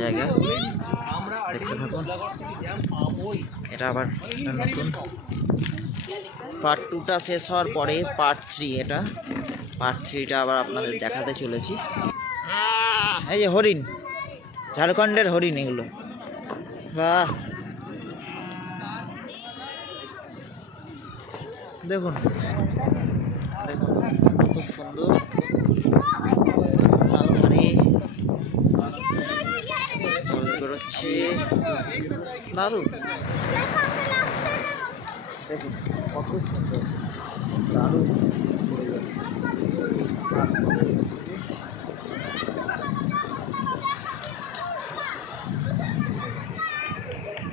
জায়গা দেখতে থাকুন। এটা আবার নতুন পার্ট 2টা শেষ হওয়ার পরে পার্ট 3, এটা পার্ট 3টা আবার আপনাদের দেখাতে চলেছি। এই যে হরিণ, ঝাড়খণ্ডের হরিণ এগুলো, বাহ দেখুন দেখুন কত সুন্দর। জল বেরোচ্ছে, দারুণ দেখুন কত সুন্দর, দারুণ।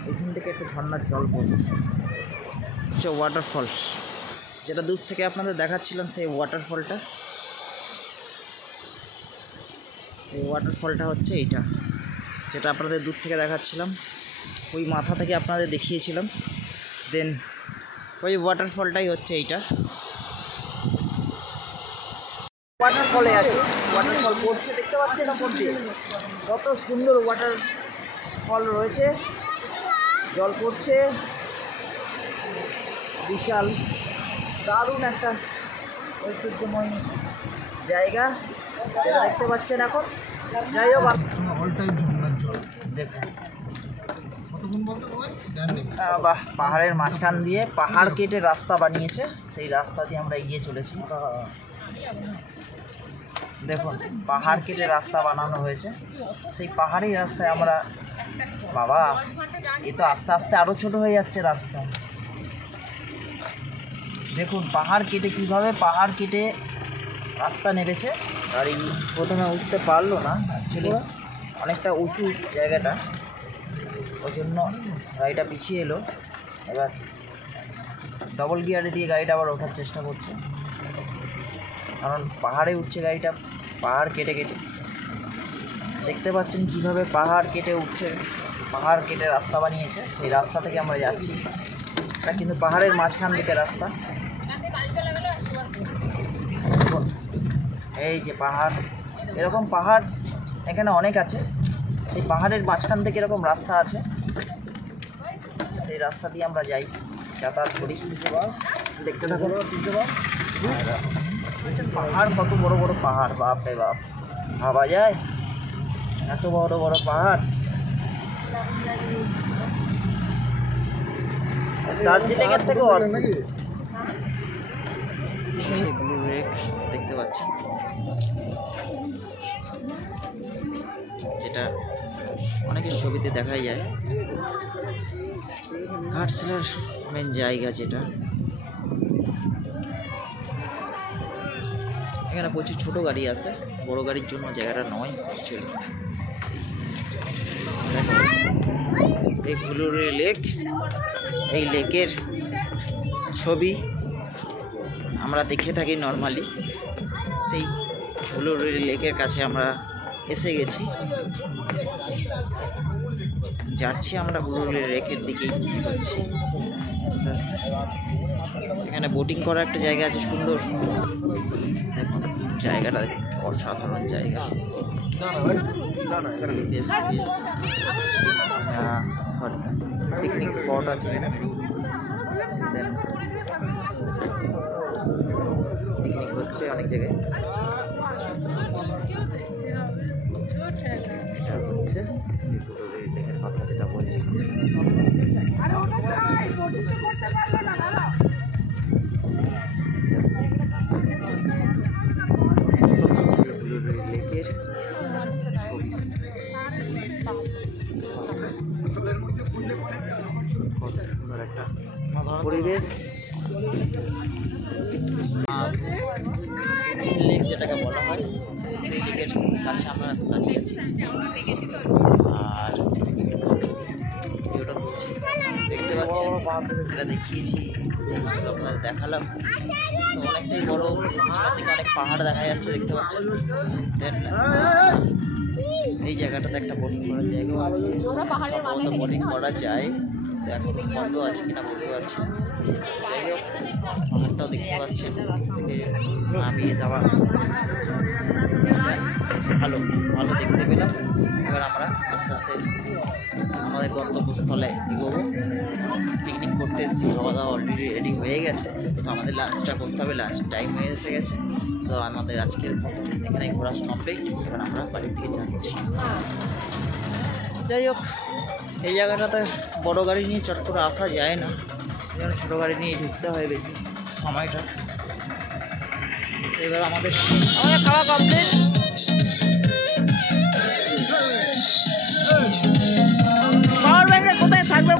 এখান থেকে একটা ঝর্ণার জল পড়ছে, ওয়াটারফল, যেটা দূর থেকে আপনাদের দেখাচ্ছিলাম সেই ওয়াটারফলটা। এই ওয়াটারফলটা হচ্ছে এইটা, যেটা আপনাদের দূর থেকে দেখাচ্ছিলাম, ওই মাথা থেকে আপনাদের দেখিয়েছিলাম। দেন ওই ওয়াটারফলটাই হচ্ছে এইটা। ওয়াটারফলে আছে, ওয়াটারফল পড়ছে, দেখতে পাচ্ছেন না পড়ছে, কত সুন্দর ওয়াটারফল রয়েছে, জল পড়ছে, বিশাল দারুণ একটা ঐতিহ্যময় জায়গা যেটা দেখতে পাচ্ছেন এখন। যাই হোক, দেখুন বাহ, পাহাড়ের মাঝখান দিয়ে পাহাড় কেটে রাস্তা বানিয়েছে, সেই রাস্তা দিয়ে আমরা এগিয়ে চলেছি। দেখুন পাহাড় কেটে রাস্তা বানানো হয়েছে, সেই পাহাড়ি রাস্তায় আমরা, বাবা এ তো আস্তে আস্তে আরও ছোট হয়ে যাচ্ছে রাস্তা। দেখুন পাহাড় কেটে কীভাবে পাহাড় কেটে রাস্তা নেমেছে। গাড়ি প্রথমে উঠতে পারলো না, অ্যাকচুয়ালি অনেকটা উঁচু জায়গাটা, ওই জন্য গাড়িটা পিছিয়ে এলো। এবার ডবল গিয়ারে দিয়ে গাড়িটা আবার ওঠার চেষ্টা করছে, কারণ পাহাড়ে উঠছে গাড়িটা, পাহাড় কেটে কেটে। দেখতে পাচ্ছেন কীভাবে পাহাড় কেটে উঠছে, পাহাড় কেটে রাস্তা বানিয়েছে, সেই রাস্তা থেকে আমরা যাচ্ছি। এটা কিন্তু পাহাড়ের মাঝখান থেকে রাস্তা। এই যে পাহাড়, এরকম পাহাড় এখানে অনেক আছে, সেই পাহাড়ের মাঝখান থেকে এরকম রাস্তা আছে, সেই রাস্তা দিয়ে আমরা যাই, যাতায়াত করি। দেখতে থাকুন, পাহাড় কত বড় বড় পাহাড়, বাপ রে বাপ, ভাবা যায় এত বড় বড় পাহাড়। দার্জিলিংয়ের থেকেও ব্লু লেক দেখতে পাচ্ছেন, যেটা অনেকের ছবিতে দেখাই যায়। ঘাটশিলার মেন জায়গা যেটা, এখানে প্রচুর ছোট গাড়ি আছে, বড় গাড়ির জন্য জায়গাটা নয় অ্যাকচুয়ালি। এই ফুলুরি লেক, এই লেকের ছবি আমরা দেখে থাকি নর্মালি। সেই ফুলুরি লেকের কাছে আমরা এসে গেছি, যাচ্ছি আমরা ফুলুরি লেকের দিকেই হচ্ছে আস্তে আস্তে। এখানে বোটিং করার একটা জায়গা আছে সুন্দর, দেখুন জায়গাটা অসাধারণ জায়গা। পিকনিক স্পট আছে, পিকনিক হচ্ছে অনেক জায়গায়। এটা হচ্ছে সেই ফুলুরি লেকের কথা যেটা বলছি। লেকের ছবি, কত সুন্দর একটা পরিবেশ। লেক যেটাকে বলা হয়, সেই লেকের কাছে আমরা দাঁড়িয়ে আছি আর ভিডিওটা তুলছি। দেখতে পাচ্ছেন, এটা দেখিয়েছি, আপনাদের দেখালাম, তো অনেকটাই বড়, পিছনের দিকে অনেক পাহাড় দেখা যাচ্ছে দেখতে পাচ্ছেন। দেন এই জায়গাটাতে একটা বোটিং করার জায়গাও আছে, সম্ভবত বোটিং করা যায়, তো এখন বন্ধ আছে কিনা বলতে পারছি। যাই হোক পাহাড়টাও দেখতে পাচ্ছেন, থেকে নামিয়ে যাওয়া বেশ ভালো ভালো দেখতে পেলাম। এবার আমরা আস্তে আস্তে আমাদের গন্তব্যস্থলে এগোবো। পিকনিক করতে এসেছি, খাওয়া দাওয়া অলরেডি রেডি হয়ে গেছে, তো আমাদের লাঞ্চটা করতে হবে, লাঞ্চ টাইম হয়ে এসে গেছে। সো আমাদের আজকের মতো এখানে ঘোরা কমপ্লিট। এবার আমরা বাড়ির দিকে যাচ্ছি। যাই হোক, এই জায়গাটাতে বড় গাড়ি নিয়ে চট করে আসা যায় না, এই জন্য ছোটো গাড়ি নিয়ে ঢুকতে হয় বেশি সময়টা। এবার আমাদের খাওয়া কমপ্লিট। পাওয়ার ব্যাংকে কোথায় থাকবে?